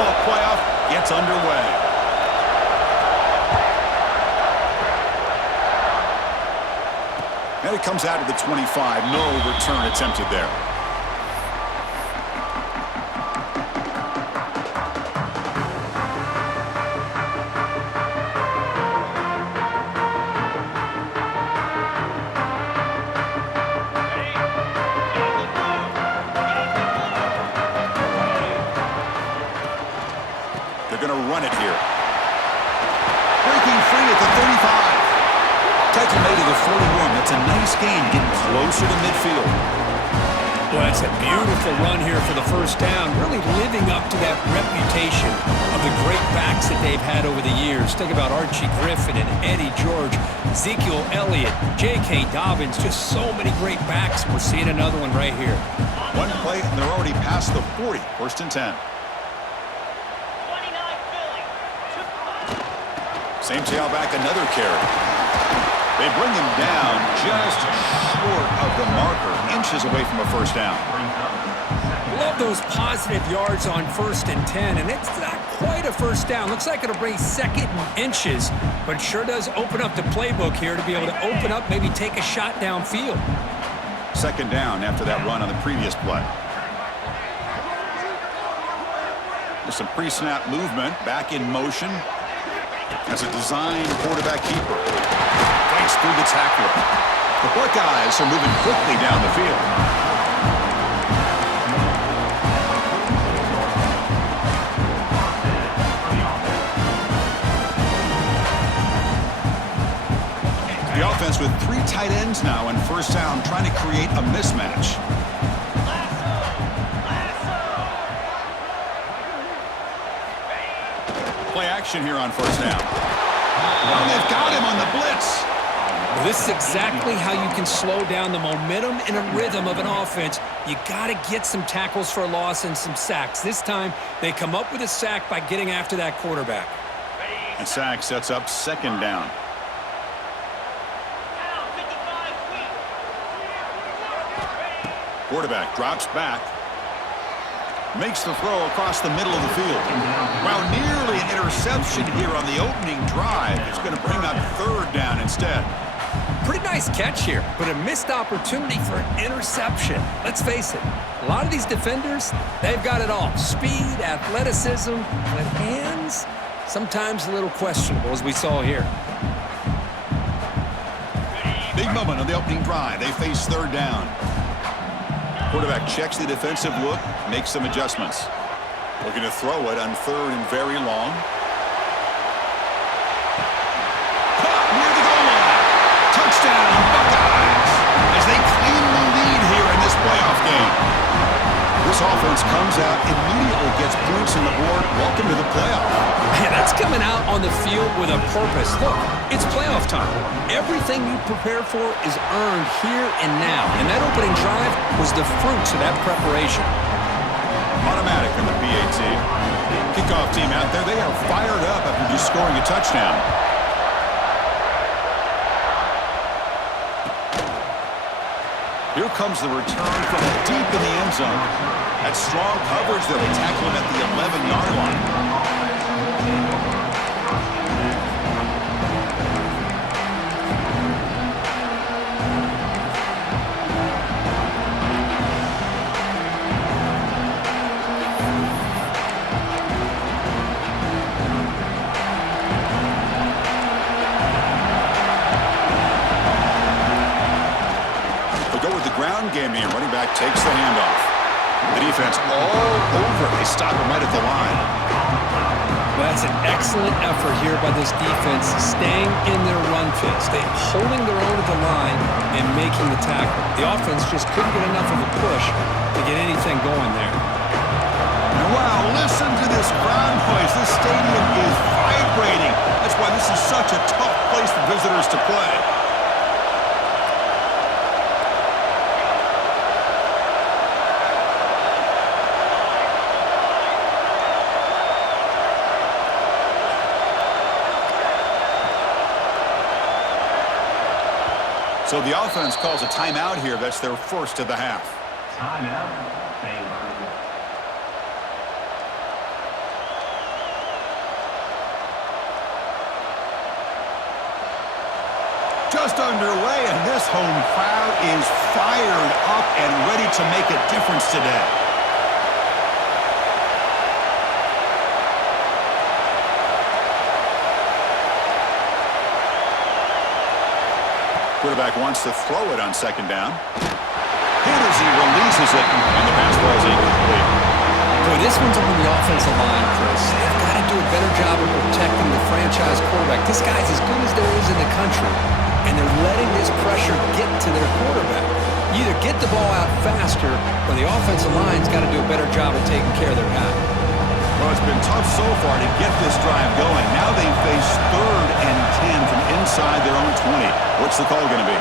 football playoff gets underway. And it comes out of the 25. No return attempted there. They're going to run it here. Breaking free at the 35. Taken made to the 41. That's a nice gain, getting closer to midfield. Well, it's a beautiful run here for the first down, really living up to that reputation of the great backs that they've had over the years. Think about Archie Griffin and Eddie George, Ezekiel Elliott, J.K. Dobbins, just so many great backs. We're seeing another one right here. One play, and they're already past the 40. First and 10. Same tailback, another carry. They bring him down just short of the marker, inches away from a first down. Love those positive yards on 1st and 10, and it's not quite a first down. Looks like it'll bring 2nd and inches, but it sure does open up the playbook here to be able to open up, maybe take a shot downfield. 2nd down after that run on the previous play. There's some pre-snap movement, back in motion. As a design quarterback keeper. Breaks through the tackler. The Buckeyes are moving quickly down the field. The offense with 3 tight ends now in first down, trying to create a mismatch. Play action here on first down. Oh, they've got him on the blitz. Well, this is exactly how you can slow down the momentum and a rhythm of an offense. You got to get some tackles for a loss and some sacks. This time, they come up with a sack by getting after that quarterback. And sack sets up 2nd down. Quarterback drops back. Makes the throw across the middle of the field. Well, nearly an interception here on the opening drive. It's going to bring up 3rd down instead. Pretty nice catch here, but a missed opportunity for an interception. Let's face it, a lot of these defenders, they've got it all. Speed, athleticism, but hands, sometimes a little questionable, as we saw here. Big moment on the opening drive. They face 3rd down. Quarterback checks the defensive look, makes some adjustments. Looking to throw it on 3rd and very long. Caught near the goal line. Touchdown, Buckeyes, as they claim the lead here in this playoff game. This offense comes out, immediately gets points on the board. Welcome to the playoff. Man, that's coming out on the field with a purpose. Look, it's playoff time. Everything you prepare for is earned here and now. And that opening drive was the fruits of that preparation. Automatic on the PAT. Kickoff team out there, they are fired up after just scoring a touchdown. Here comes the return from deep in the end zone. That strong coverage there, they tackle him at the 11-yard line. Game here. Running back takes the handoff. The defense all over. They stop him right at the line. Well, that's an excellent effort here by this defense, staying in their run fits. They're holding their own at the line and making the tackle. The offense just couldn't get enough of a push to get anything going there. And wow, listen to this crowd noise. This stadium is vibrating. That's why this is such a tough place for visitors to play. So the offense calls a timeout here. That's their first of the half. Timeout. just underway, and this home crowd is fired up and ready to make a difference today. Quarterback wants to throw it on second down. Hit as he releases it, and the pass ball is incomplete. Boy, this one's on the offensive line, Chris. They've got to do a better job of protecting the franchise quarterback. This guy's as good as there is in the country, and they're letting this pressure get to their quarterback. You either get the ball out faster, or the offensive line's got to do a better job of taking care of their guy. Well, it's been tough so far to get this drive going. Now they face 3rd and 10 from inside their own 20. What's the call going to be?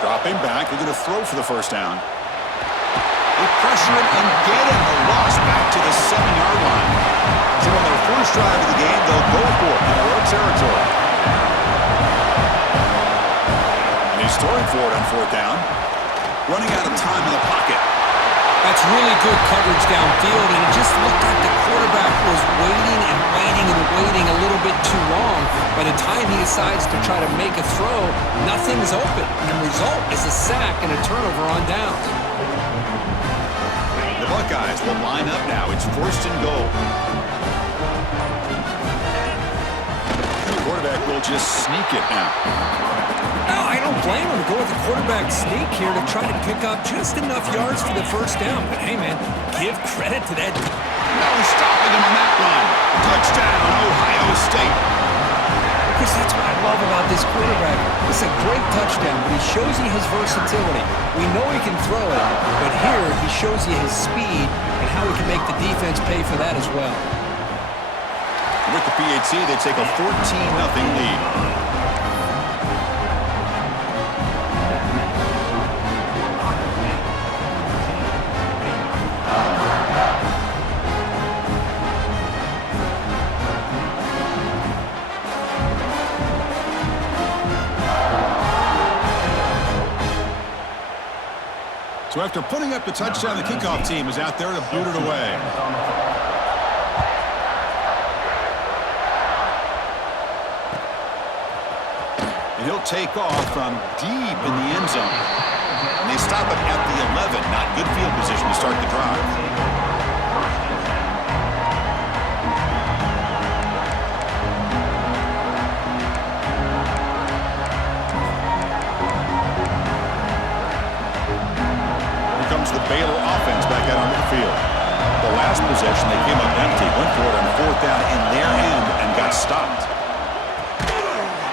Dropping back, they're going to throw for the first down. They pressure it and get it. A loss back to the 7-yard line. So on their first drive of the game, they'll go for it in their own territory. And he's throwing for it on 4th down. Running out of time in the pocket. That's really good coverage downfield, and it just looked like the quarterback was waiting and waiting and waiting a little bit too long. By the time he decides to try to make a throw, nothing's open. And the result is a sack and a turnover on downs. The Buckeyes will line up now. It's 1st and goal. The quarterback will just sneak it now. No, I don't blame him to go with the quarterback sneak here to try to pick up just enough yards for the first down. But hey, man, give credit to that. No stopping him on that run. Touchdown, Ohio State. Chris, that's what I love about this quarterback. It's a great touchdown, but he shows you his versatility. We know he can throw it, but here he shows you his speed and how he can make the defense pay for that as well. With the PHC, they take a 14-0 lead. So after putting up the touchdown, the kickoff team is out there to boot it away. And he'll take off from deep in the end zone. And they stop him at the 11. Not good field position to start the drive. The Baylor offense back out onto the field. The last possession, they came up empty, went for it on 4th down in their end and got stopped.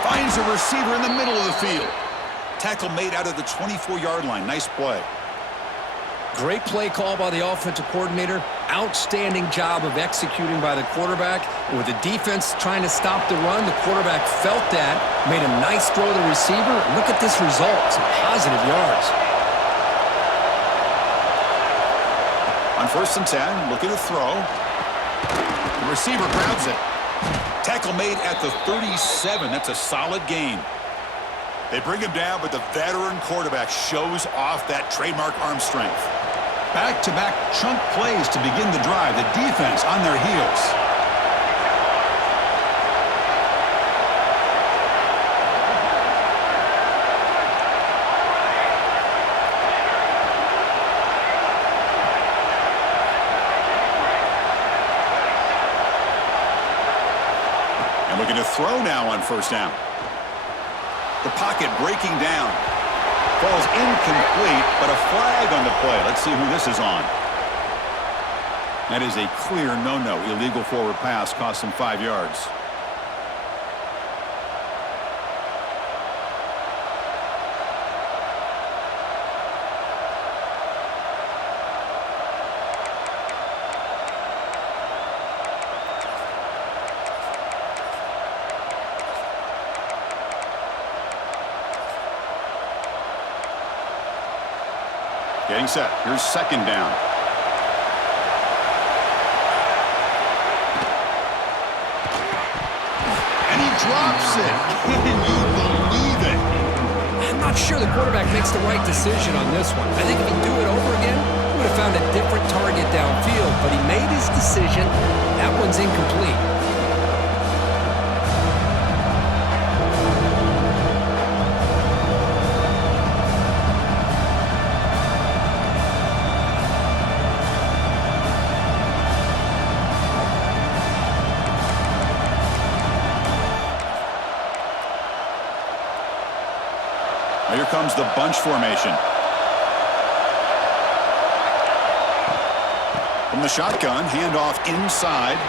Finds a receiver in the middle of the field. Tackle made out of the 24-yard line. Nice play. Great play call by the offensive coordinator. Outstanding job of executing by the quarterback. And with the defense trying to stop the run, the quarterback felt that, made a nice throw to the receiver. Look at this result. Some positive yards. On 1st and 10, looking to throw. The receiver grabs it. Tackle made at the 37. That's a solid gain. They bring him down, but the veteran quarterback shows off that trademark arm strength. Back-to-back chunk plays to begin the drive. The defense on their heels. Looking to throw now on 1st down. The pocket breaking down. Falls incomplete, but a flag on the play. Let's see who this is on. That is a clear no-no. Illegal forward pass cost him 5 yards. Getting set. Here's 2nd down. And he drops it. Can you believe it? I'm not sure the quarterback makes the right decision on this one. I think if he'd do it over again, he would have found a different target downfield, but he made his decision. That one's incomplete. Here comes the bunch formation. From the shotgun, handoff inside.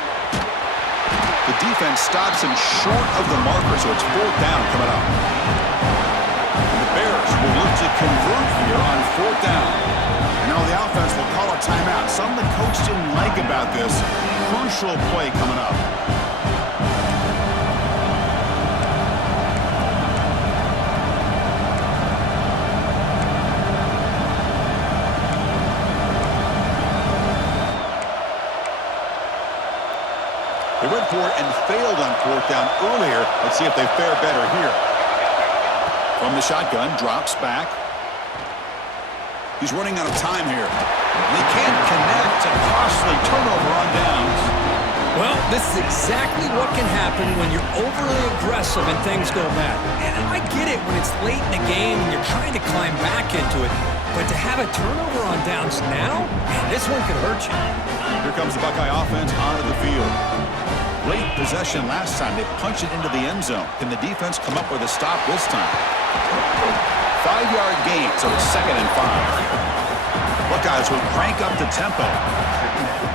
The defense stops him short of the marker, so it's 4th down coming up. And the Bears will look to convert here on 4th down. And now the offense will call a timeout. Something the coach didn't like about this. Crucial play coming up. They went for it and failed on 4th down earlier. Let's see if they fare better here. From the shotgun, drops back. He's running out of time here. They can't connect. A costly turnover on downs. Well, this is exactly what can happen when you're overly aggressive and things go bad. And I get it when it's late in the game and you're trying to climb back into it. But to have a turnover on downs now, man, this one could hurt you. Here comes the Buckeye offense onto the field. Great possession last time. They punch it into the end zone. Can the defense come up with a stop this time? 5-yard gain, so it's 2nd and 5. Buckeyes will crank up the tempo.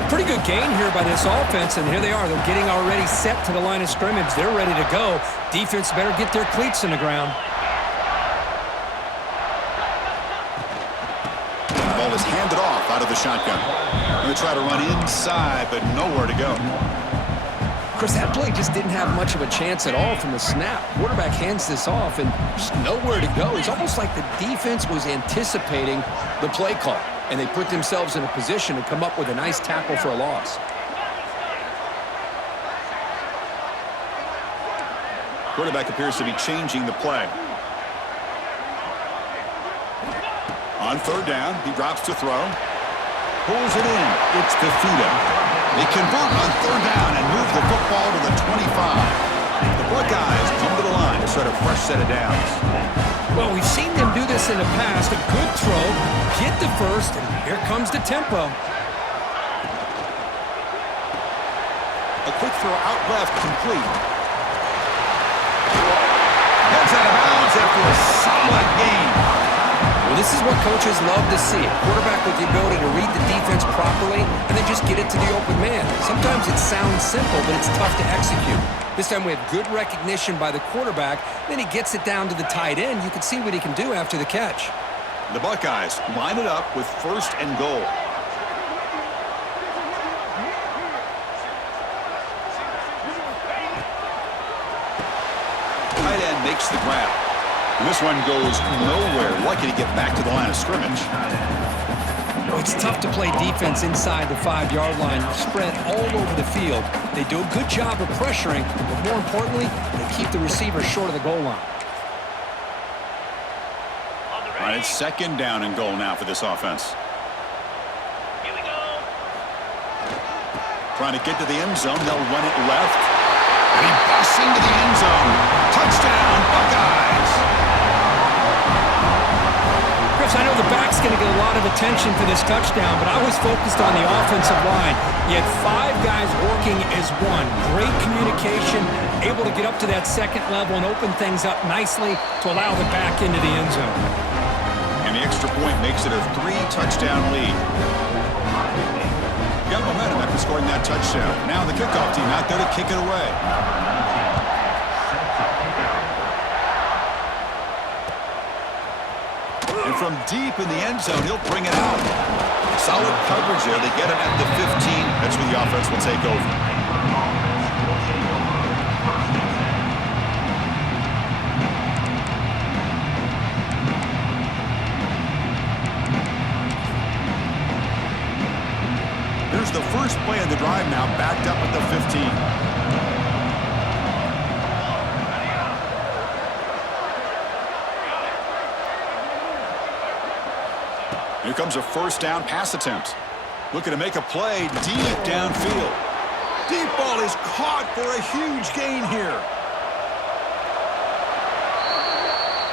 Pretty good gain here by this offense, and here they are. They're getting already set to the line of scrimmage. They're ready to go. Defense better get their cleats in the ground. The ball is handed off out of the shotgun. Going to try to run inside, but nowhere to go. Of course, that play just didn't have much of a chance at all from the snap. Quarterback hands this off, and just nowhere to go. It's almost like the defense was anticipating the play call, and they put themselves in a position to come up with a nice tackle for a loss. Quarterback appears to be changing the play. On 3rd down, he drops to throw. Pulls it in. It's Fifita. They convert on 3rd down and move the football to the 25. The Buckeyes come to the line to start a fresh set of downs. Well, we've seen them do this in the past. A good throw, get the first, and here comes the tempo. A quick throw out left, complete. Heads out of bounds after a solid gain. Well, this is what coaches love to see. A quarterback with the ability to read the defense properly and then just get it to the open man. Sometimes it sounds simple, but it's tough to execute. This time we have good recognition by the quarterback. Then he gets it down to the tight end. You can see what he can do after the catch. The Buckeyes line it up with 1st and goal. Tight end makes the grab. And this one goes nowhere. Lucky to get back to the line of scrimmage. It's tough to play defense inside the 5-yard line, spread all over the field. They do a good job of pressuring, but more importantly, they keep the receiver short of the goal line. All right, it's 2nd down and goal now for this offense. Here we go. Trying to get to the end zone. They'll run it left. And he busts into the end zone. Touchdown, Buckeyes. Chris, I know the back's going to get a lot of attention for this touchdown, but I was focused on the offensive line. You had 5 guys working as one. Great communication, able to get up to that 2nd level and open things up nicely to allow the back into the end zone. And the extra point makes it a 3-touchdown lead. Got momentum after scoring that touchdown. Now the kickoff team out there to kick it away. And from deep in the end zone, he'll bring it out. Solid coverage there. They get him at the 15. That's where the offense will take over. Here's the first play of the drive now, backed up at the 15. Here comes a first down pass attempt. Looking to make a play deep downfield. Deep ball is caught for a huge gain here.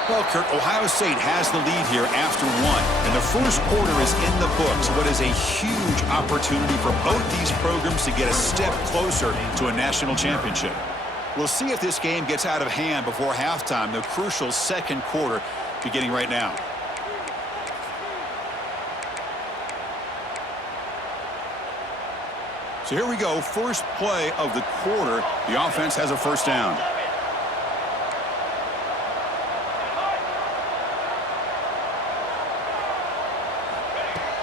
Well, Kurt, Ohio State has the lead here after one, and the first quarter is in the books. What is a huge opportunity for both these programs to get a step closer to a national championship. We'll see if this game gets out of hand before halftime, the crucial second quarter beginning right now. So here we go, first play of the quarter. The offense has a first down.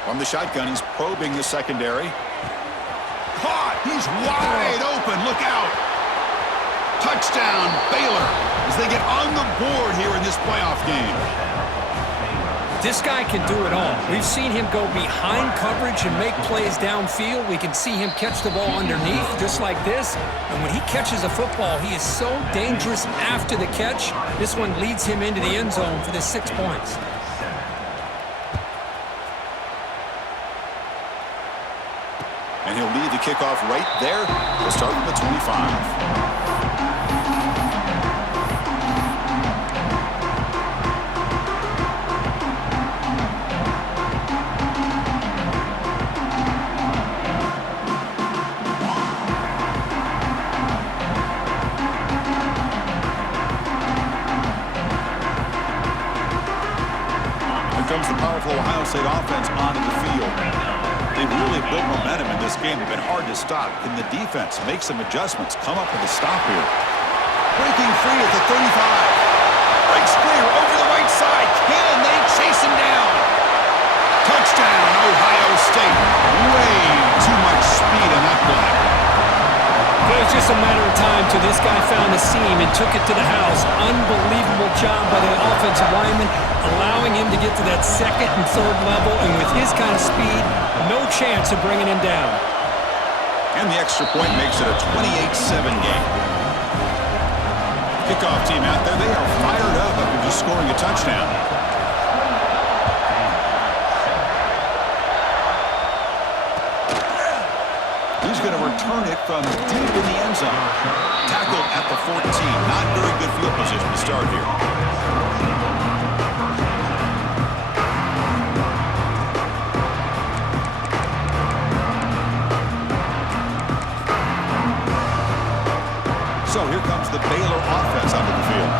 From the shotgun, he's probing the secondary. Caught! He's wide open. Look out! Touchdown, Baylor, as they get on the board here in this playoff game. This guy can do it all. We've seen him go behind coverage and make plays downfield. We can see him catch the ball underneath, just like this. And when he catches a football, he is so dangerous after the catch. This one leads him into the end zone for the 6 points. And he'll lead the kickoff right there. We'll start with the 25. Comes the powerful Ohio State offense onto the field. They've really built momentum in this game. They've been hard to stop. Can the defense make some adjustments? Come up with a stop here. Breaking free at the 35. Breaks clear over the right side. Can they chase him down? Touchdown, Ohio State. Way too much speed on that play. It was just a matter of time till this guy found the seam and took it to the house. Unbelievable job by the offensive lineman, allowing him to get to that second and third level, and with his kind of speed, no chance of bringing him down. And the extra point makes it a 28-7 game. Kickoff team out there, they are fired up after just scoring a touchdown. He's going to return it from deep in the end zone. Tackled at the 14. Not very good field position to start here. So here comes the Baylor offense onto the field.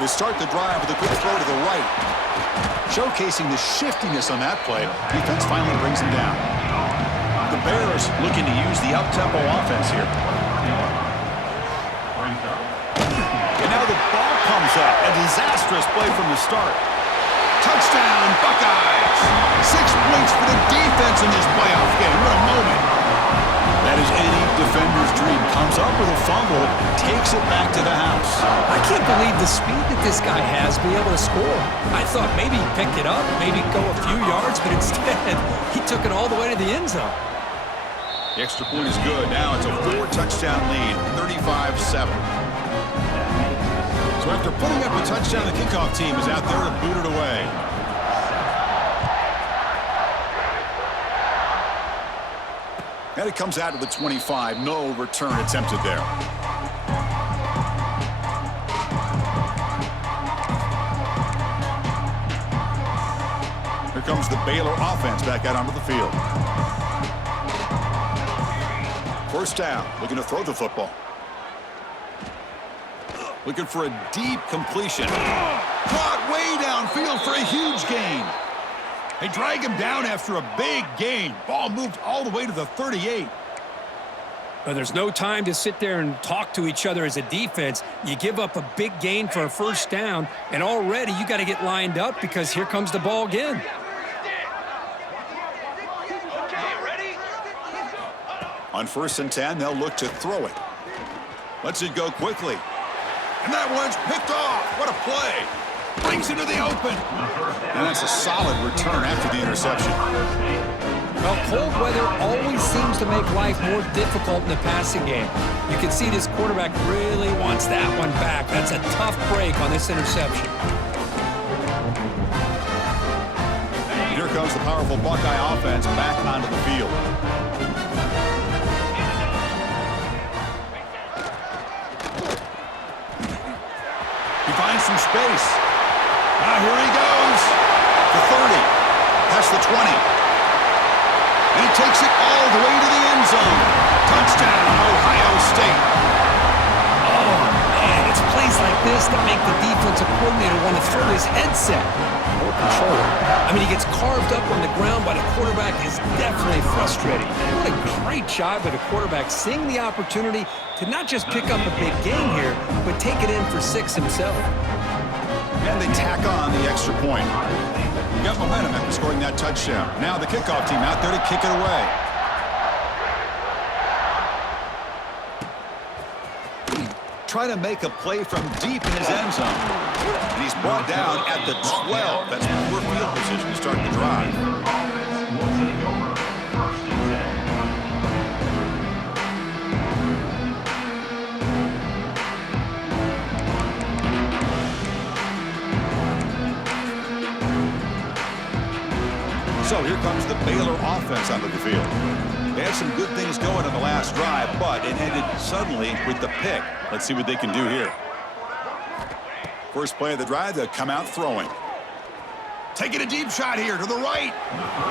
They start the drive with a quick throw to the right. Showcasing the shiftiness on that play, defense finally brings him down. The Bears looking to use the up-tempo offense here. And now the ball comes up. A disastrous play from the start. Touchdown, Buckeyes! 6 points for the defense in this playoff game. What a moment. That is any defender's dream. Comes up with a fumble, takes it back to the house. I can't believe the speed that this guy has to be able to score. I thought maybe he'd pick it up, maybe go a few yards, but instead, he took it all the way to the end zone. The extra point is good. Now it's a 4-touchdown lead, 35-7. So after putting up a touchdown, the kickoff team is out there to boot it away. And it comes out to the 25. No return attempted there. Here comes the Baylor offense back out onto the field. First down, looking to throw the football. Looking for a deep completion. Caught way downfield for a huge gain. They drag him down after a big gain. Ball moved all the way to the 38. But there's no time to sit there and talk to each other as a defense. You give up a big gain for a first down, and already you got to get lined up because here comes the ball again. On 1st and 10, they'll look to throw it. Lets it go quickly. And that one's picked off. What a play. Brings into the open. And that's a solid return after the interception. Well, cold weather always seems to make life more difficult in the passing game. You can see this quarterback really wants that one back. That's a tough break on this interception. Here comes the powerful Buckeye offense back onto the field. He finds some space. Here he goes. The 30. Past the 20. And he takes it all the way to the end zone. Touchdown, Ohio State. Oh, man, it's plays like this that make the defensive coordinator want to throw his headset. More control. I mean, he gets carved up on the ground by the quarterback. Is definitely frustrating. What a great job by the quarterback seeing the opportunity to not just pick up a big game here, but take it in for 6 himself. And they tack on the extra point. Got momentum after scoring that touchdown. Now the kickoff team out there to kick it away. Trying to make a play from deep in his end zone. And he's brought down at the 12. That's poor field position to start the drive. So here comes the Baylor offense onto the field. They had some good things going on the last drive, but it ended suddenly with the pick. Let's see what they can do here. First play of the drive, they'll come out throwing. Taking a deep shot here to the right.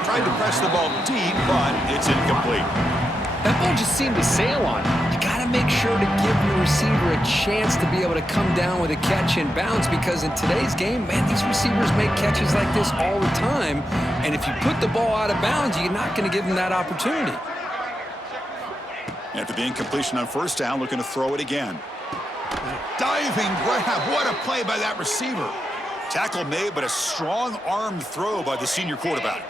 Tried to press the ball deep, but it's incomplete. That ball just seemed to sail on. You got to make sure to give your receiver a chance to be able to come down with a catch in bounds, because in today's game, man, these receivers make catches like this all the time. And if you put the ball out of bounds, you're not going to give them that opportunity. After the incompletion on first down, looking to throw it again. Diving grab. What a play by that receiver. Tackle made, but a strong armed throw by the senior quarterback.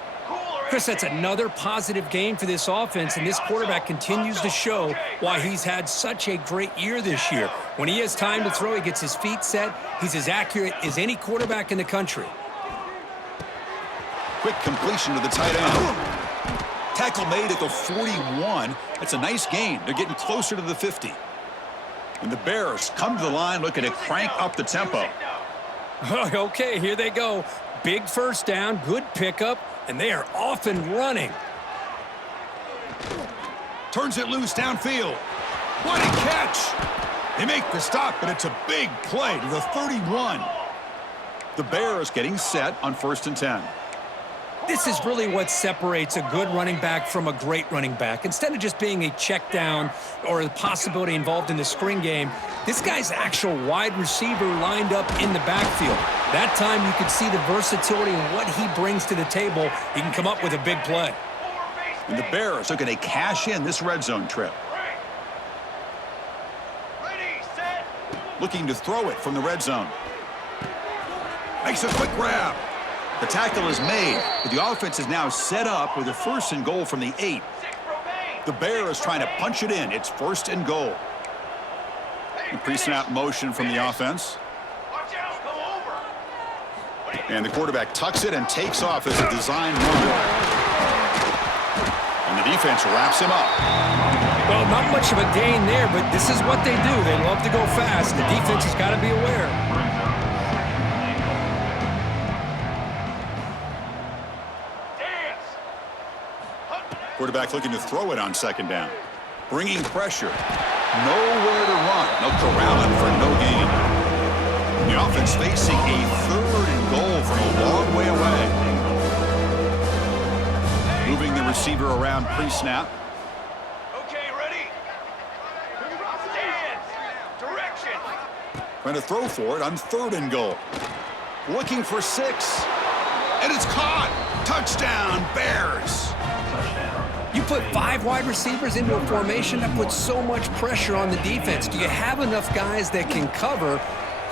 Chris, that's another positive game for this offense, and this quarterback continues to show why he's had such a great year this year. When he has time to throw, he gets his feet set. He's as accurate as any quarterback in the country. Quick completion to the tight end. Tackle made at the 41. That's a nice gain. They're getting closer to the 50. And the Bears come to the line looking to crank up the tempo. Okay, here they go. Big first down, good pickup, and they are off and running. Turns it loose downfield. What a catch! They make the stop, but it's a big play to the 31. The Bears getting set on 1st and 10. This is really what separates a good running back from a great running back. Instead of just being a check down or the possibility involved in the screen game, this guy's actual wide receiver lined up in the backfield. That time you could see the versatility and what he brings to the table. He can come up with a big play. And the Bears are going to cash in this red zone trip. Looking to throw it from the red zone. Makes a quick grab. The tackle is made, but the offense is now set up with a 1st and goal from the 8. The Bears trying to punch it in. It's 1st and goal. Pre-snap motion from the offense. And the quarterback tucks it and takes off as a design run. And the defense wraps him up. Well, not much of a gain there, but this is what they do. They love to go fast. The defense has got to be aware. Quarterback looking to throw it on 2nd down. Bringing pressure. Nowhere to run. No corralling for no gain. The offense facing a 3rd and goal from a long way away. Moving the receiver around pre-snap. Okay, ready? Stance. Direction. Trying to throw for it on 3rd and goal. Looking for 6. And it's caught. Touchdown, Bears. You put 5 wide receivers into a formation, that puts so much pressure on the defense. Do you have enough guys that can cover?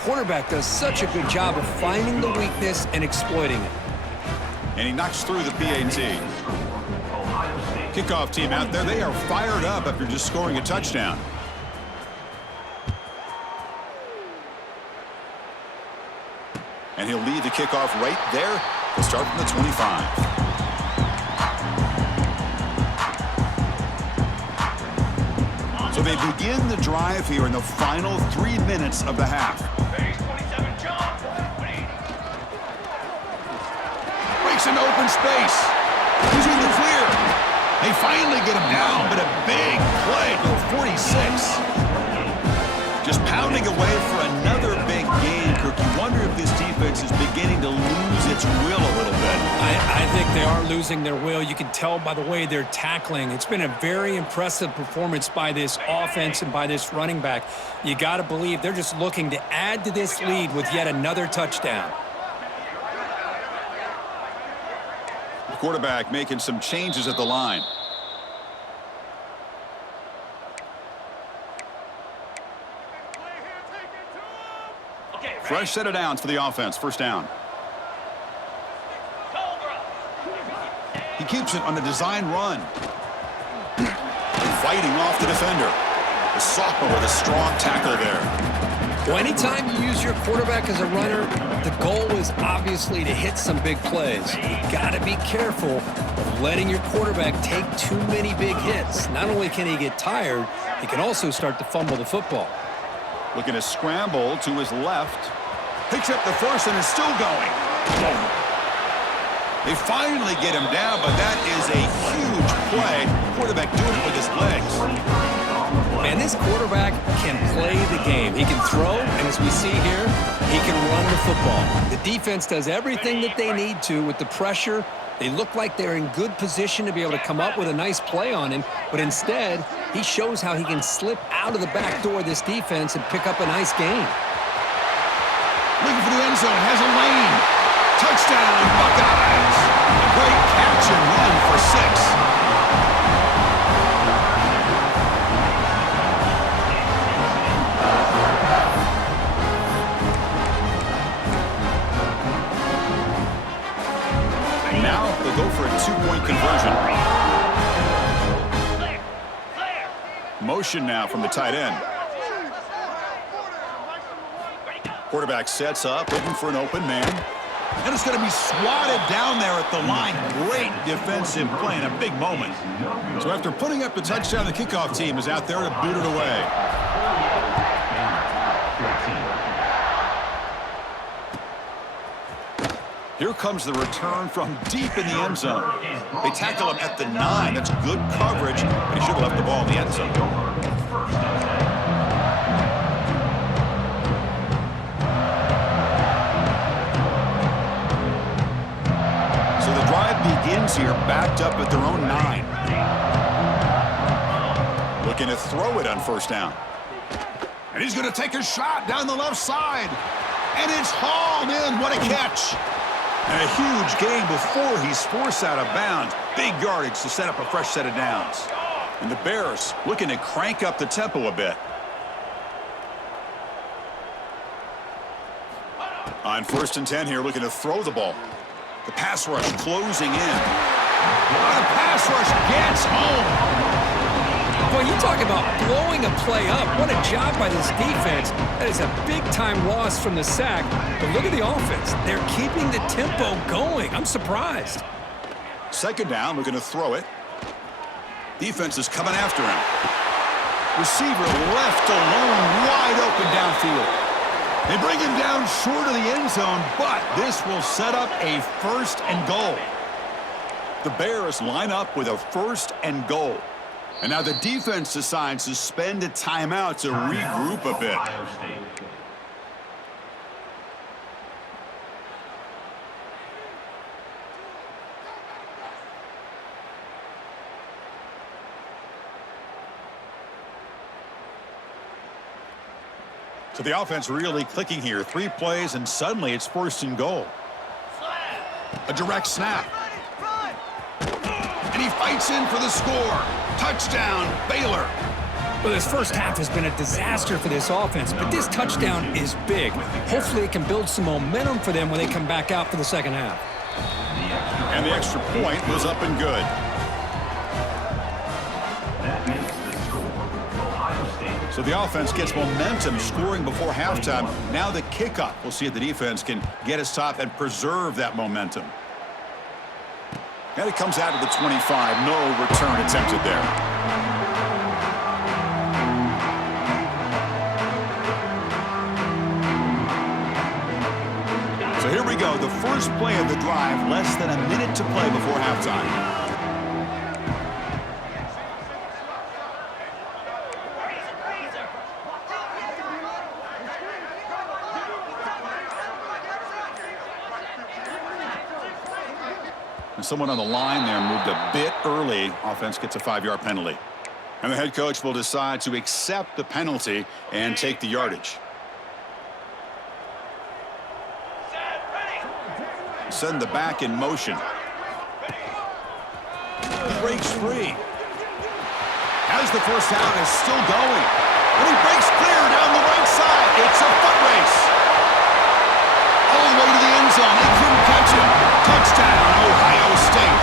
Quarterback does such a good job of finding the weakness and exploiting it. And he knocks through the PAT. Kickoff team out there, they are fired up after just scoring a touchdown. And he'll lead the kickoff right there. He'll start from the 25. So they begin the drive here in the final 3 minutes of the half. Base 27, John. Breaks into open space. He's in the clear. They finally get him down, but a big play for 46. Just pounding away for another big gain, Kirk. You wonder if this defense is beginning to lose its will a little bit. I think they are losing their will. You can tell by the way they're tackling. It's been a very impressive performance by this offense and by this running back. You got to believe they're just looking to add to this lead with yet another touchdown. The quarterback making some changes at the line. Fresh set of downs for the offense. First down. He keeps it on the design run. Fighting off the defender. The sophomore with a strong tackle there. Well, anytime you use your quarterback as a runner, the goal is obviously to hit some big plays. You got to be careful of letting your quarterback take too many big hits. Not only can he get tired, he can also start to fumble the football. Looking to scramble to his left. Picks up the first and is still going. They finally get him down, but that is a huge play. Quarterback doing it with his legs. Man, this quarterback can play the game. He can throw, and as we see here, he can run the football. The defense does everything that they need to with the pressure. They look like they're in good position to be able to come up with a nice play on him, but instead, he shows how he can slip out of the back door of this defense and pick up a nice gain. Looking for the end zone, has a lane. Touchdown, Buckeyes. A great catch and run for 6. And now they'll go for a 2-point conversion. Motion now from the tight end. Quarterback sets up, looking for an open man. And it's going to be swatted down there at the line. Great defensive play in a big moment. So after putting up the touchdown, the kickoff team is out there to boot it away. Here comes the return from deep in the end zone. They tackle him at the 9. That's good coverage, but he should have left the ball in the end zone. Begins here backed up at their own 9. Looking to throw it on first down. And he's going to take a shot down the left side. And it's hauled in. What a catch. And a huge gain before he's forced out of bounds. Big yardage to set up a fresh set of downs. And the Bears looking to crank up the tempo a bit. On 1st and 10 here, looking to throw the ball. The pass rush closing in. The pass rush gets home. Boy, you talk about blowing a play up. What a job by this defense. That is a big-time loss from the sack. But look at the offense. They're keeping the tempo going. I'm surprised. Second down, looking to throw it. Defense is coming after him. Receiver left alone, wide open downfield. They bring him down short of the end zone, but this will set up a 1st and goal. The Bears line up with a 1st and goal. And now the defense decides to spend a timeout to regroup a bit. So the offense really clicking here. 3 plays, and suddenly it's 1st and goal. A direct snap. And he fights in for the score. Touchdown, Baylor. Well, this first half has been a disaster for this offense, but this touchdown is big. Hopefully it can build some momentum for them when they come back out for the second half. And the extra point was up and good. So the offense gets momentum, scoring before halftime. Now the kickoff. We'll see if the defense can get his top and preserve that momentum. And it comes out of the 25. No return attempted there. go, the first play of the drive, less than a minute to play before halftime. Someone on the line there moved a bit early. Offense gets a 5-yard penalty. And the head coach will decide to accept the penalty and take the yardage. Send the back in motion. Breaks free. Has the first down, is still going. And he breaks clear down the right side. It's a foot race. All the way to the end zone. They couldn't catch him. Touchdown, Ohio State.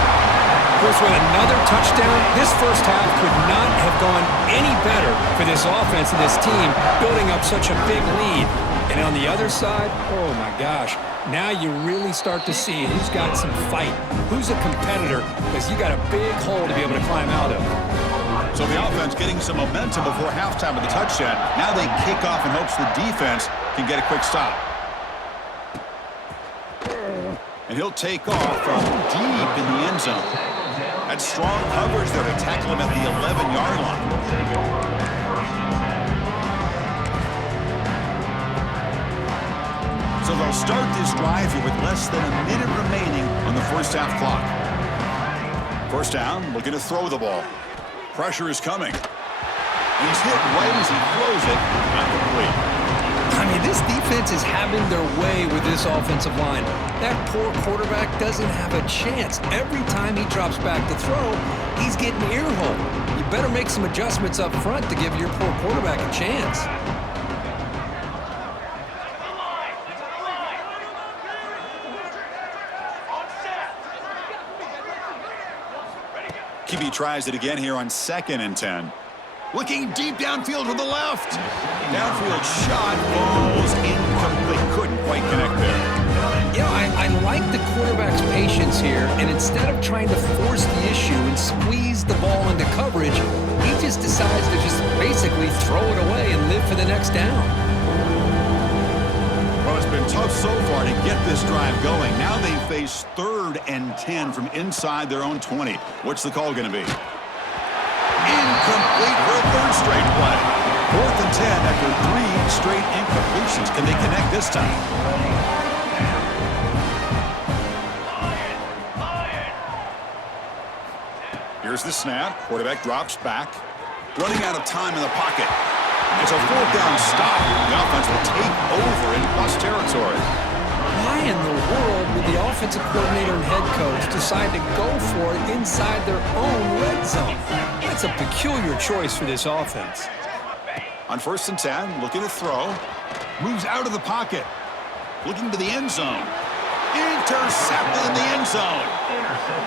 Chris, with another touchdown, this first half could not have gone any better for this offense and this team, building up such a big lead. And on the other side, oh my gosh, now you really start to see who's got some fight, who's a competitor, because you got a big hole to be able to climb out of. So the offense getting some momentum before halftime with the touchdown. Now they kick off in hopes the defense can get a quick stop. And he'll take off from deep in the end zone. That's strong coverage there to tackle him at the 11-yard line. So they'll start this drive here with less than a minute remaining on the first half clock. First down, looking to throw the ball. Pressure is coming. And he's hit right as he throws it. Not complete. I mean, this defense is having their way with this offensive line. That poor quarterback doesn't have a chance. Every time he drops back to throw, he's getting earhole. You better make some adjustments up front to give your poor quarterback a chance. QB tries it again here on 2nd and 10. Looking deep downfield to the left. Downfield shot falls incomplete. Couldn't quite connect there. You know, I like the quarterback's patience here, and instead of trying to force the issue and squeeze the ball into coverage, he just decides to just basically throw it away and live for the next down. Well, it's been tough so far to get this drive going. Now they face 3rd and 10 from inside their own 20. What's the call going to be? Incomplete for a 3rd straight play. 4th and 10 after 3 straight incompletions. Can they connect this time? Here's the snap. Quarterback drops back. Running out of time in the pocket. It's a 4th down stop. The offense will take over in plus territory. Why in the world would the offensive coordinator and head coach decide to go for it inside their own red zone? That's a peculiar choice for this offense. On 1st and 10, looking to throw. Moves out of the pocket. Looking to the end zone. Intercepted in the end zone.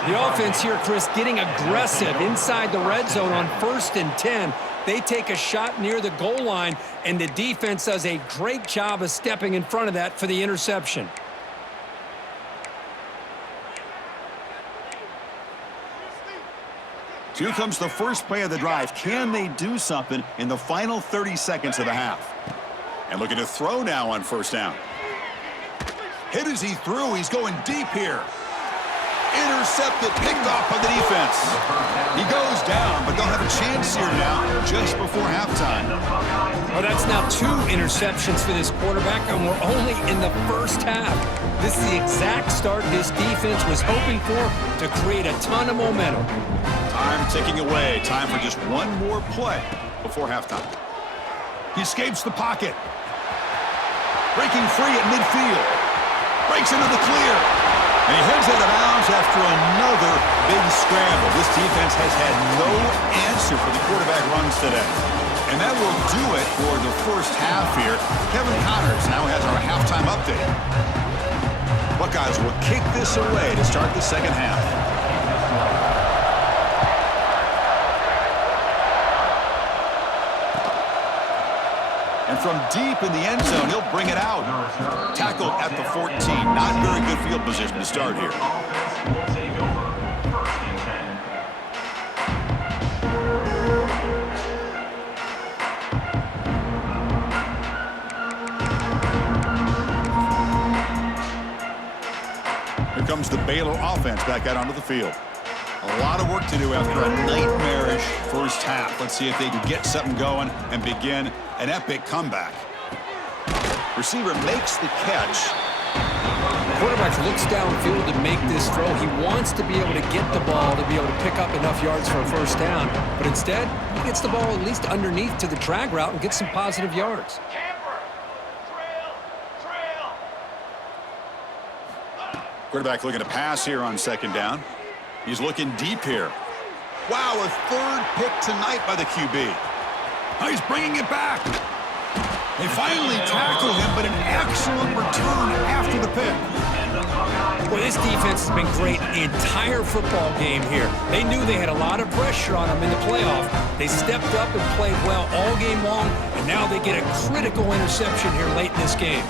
The offense here, Chris, getting aggressive inside the red zone on 1st and 10. They take a shot near the goal line, and the defense does a great job of stepping in front of that for the interception. Here comes the first play of the drive. Can they do something in the final 30 seconds of the half? And looking to throw now on 1st down. Hit as he threw. He's going deep here. Intercepted, picked off by the defense. He goes down, but they'll have a chance here now just before halftime. Well, that's now 2 interceptions for this quarterback, and we're only in the first half. This is the exact start this defense was hoping for to create a ton of momentum. Time ticking away. Time for just one more play before halftime. He escapes the pocket. Breaking free at midfield. Breaks into the clear. And he heads out of bounds after another big scramble. This defense has had no answer for the quarterback runs today. And that will do it for the first half here. Kevin Connors now has our halftime update. Buckeyes will kick this away to start the second half. And from deep in the end zone, he'll bring it out. Tackled at the 14. Not very good field position to start here. Baylor offense back out onto the field. A lot of work to do after a nightmarish first half. Let's see if they can get something going and begin an epic comeback. Receiver makes the catch. Quarterback looks downfield to make this throw. He wants to be able to get the ball to be able to pick up enough yards for a first down. But instead, he gets the ball at least underneath to the drag route and gets some positive yards. Camper. Trail. Quarterback looking to pass here on second down. He's looking deep here. Wow, a third pick tonight by the QB. Oh, he's bringing it back. They finally tackle him, but an excellent return after the pick. Well, this defense has been great the entire football game here. They knew they had a lot of pressure on them in the playoff. They stepped up and played well all game long, and now they get a critical interception here late in this game.